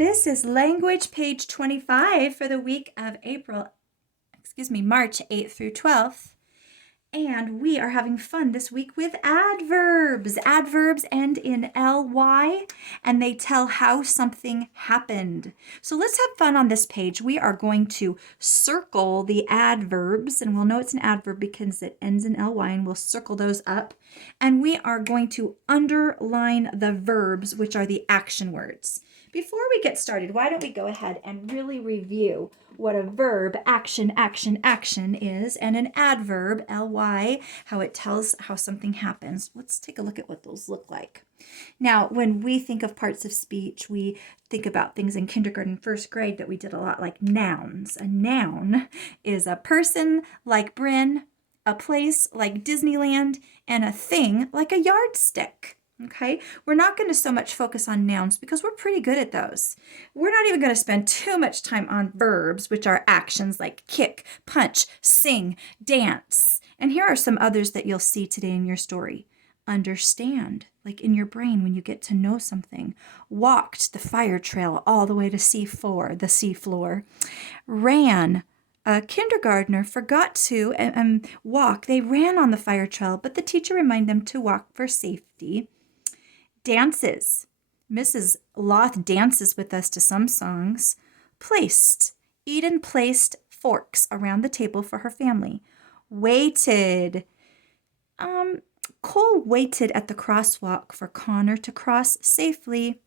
This is language page 25 for the week of March 8th through 12th. And we are having fun this week with adverbs. Adverbs end in ly and they tell how something happened. So let's have fun on this page. We are going to circle the adverbs, and we'll know it's an adverb because it ends in ly, and we'll circle those up. And we are going to underline the verbs, which are the action words. Before we get started, why don't we go ahead and really review what a verb, action, action, action is, and an adverb, ly, how it tells how something happens. Let's take a look at what those look like. Now, when we think of parts of speech, we think about things in kindergarten, first grade that we did a lot, like nouns. A noun is a person like Bryn, a place like Disneyland, and a thing like a yardstick. Okay, we're not going to so much focus on nouns because we're pretty good at those. We're not even going to spend too much time on verbs, which are actions like kick, punch, sing, dance. And here are some others that you'll see today in your story. Understand, like in your brain when you get to know something. Walked the fire trail all the way to C4, the seafloor. Ran. A kindergartner forgot to walk. They ran on the fire trail, but the teacher reminded them to walk for safety. Dances. Mrs. Loth dances with us to some songs. Placed. Eden placed forks around the table for her family. Waited. Cole waited at the crosswalk for Connor to cross safely.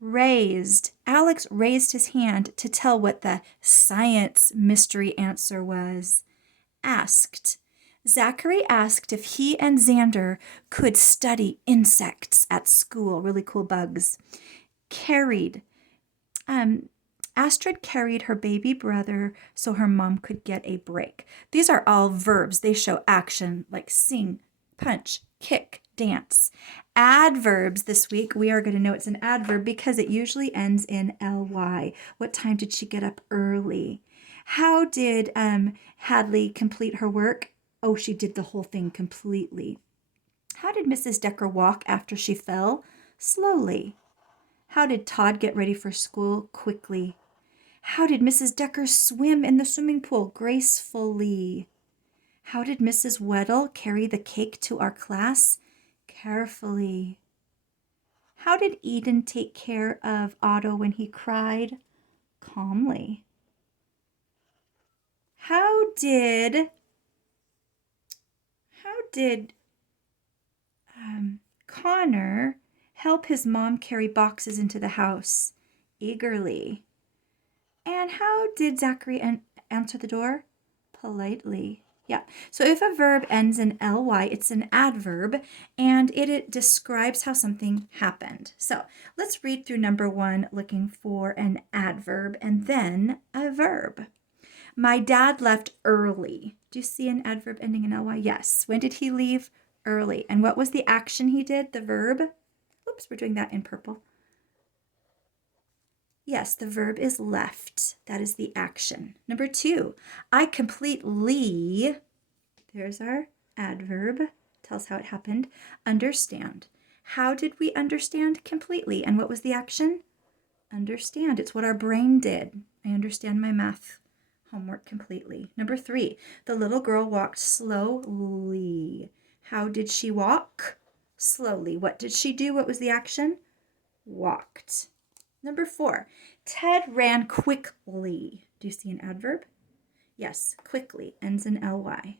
Raised. Alex raised his hand to tell what the science mystery answer was. Asked. Zachary asked if he and Xander could study insects at school, really cool bugs. Carried. Astrid carried her baby brother so her mom could get a break. These are all verbs. They show action, like sing, punch, kick, dance. Adverbs this week, we are going to know it's an adverb because it usually ends in ly. What time did she get up early? How did Hadley complete her work? Oh, she did the whole thing completely. How did Mrs. Decker walk after she fell? Slowly. How did Todd get ready for school? Quickly. How did Mrs. Decker swim in the swimming pool? Gracefully. How did Mrs. Weddle carry the cake to our class? Carefully. How did Eden take care of Otto when he cried? Calmly. How did Connor help his mom carry boxes into the house? Eagerly. And how did Zachary answer the door? Politely. Yeah, so if a verb ends in ly, it's an adverb, and it describes how something happened. So let's read through number 1, looking for an adverb and then a verb. My dad left early. Do you see an adverb ending in ly? Yes. When did he leave? Early. And what was the action he did? The verb? Oops, we're doing that in purple. Yes, the verb is left. That is the action. Number 2, I completely, there's our adverb, tells how it happened, understand. How did we understand? Completely. And what was the action? Understand. It's what our brain did. I understand my math homework completely. Number 3, the little girl walked slowly. How did she walk? Slowly. What did she do? What was the action? Walked. Number 4, Ted ran quickly. Do you see an adverb? Yes, quickly ends in ly.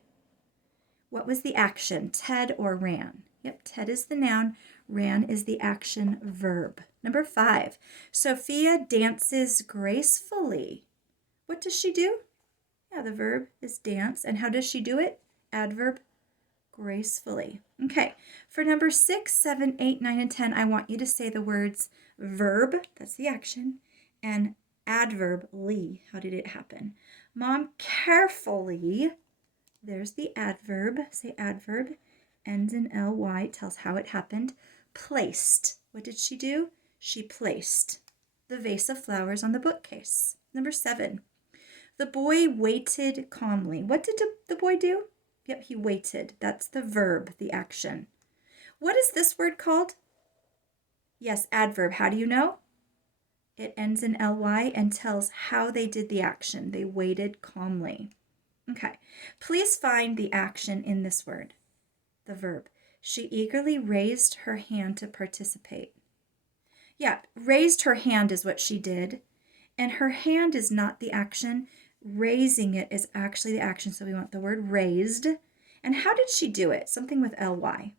What was the action? Ted or ran? Yep, Ted is the noun, ran is the action verb. Number 5, Sophia dances gracefully. What does she do? Yeah, the verb is dance. And how does she do it? Adverb, gracefully. Okay, for number 6, 7, 8, 9, and 10, I want you to say the words verb, that's the action, and adverb, ly. How did it happen? Mom carefully, there's the adverb, say adverb, ends in ly, tells how it happened. Placed. What did she do? She placed the vase of flowers on the bookcase. Number 7, the boy waited calmly. What did the boy do? Yep, he waited. That's the verb, the action. What is this word called? Yes, adverb. How do you know? It ends in ly and tells how they did the action. They waited calmly. Okay, please find the action in this word, the verb. She eagerly raised her hand to participate. Yeah, raised her hand is what she did. And her hand is not the action. Raising it is actually the action. So we want the word raised. And how did she do it? Something with ly.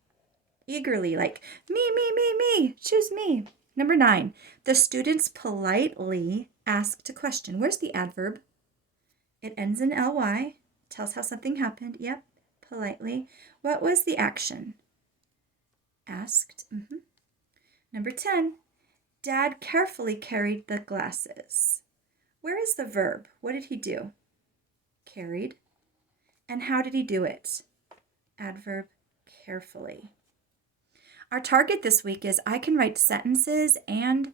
Eagerly, like me, choose me. Number 9, the students politely asked a question. Where's the adverb? It ends in ly, tells how something happened. Yep, politely. What was the action? Asked. Number 10, Dad carefully carried the glasses. Where is the verb? What did he do? Carried. And how did he do it? Adverb, carefully. Our target this week is I can write sentences and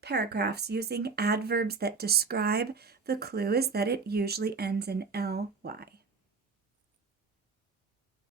paragraphs using adverbs that describe. The clue is that it usually ends in ly.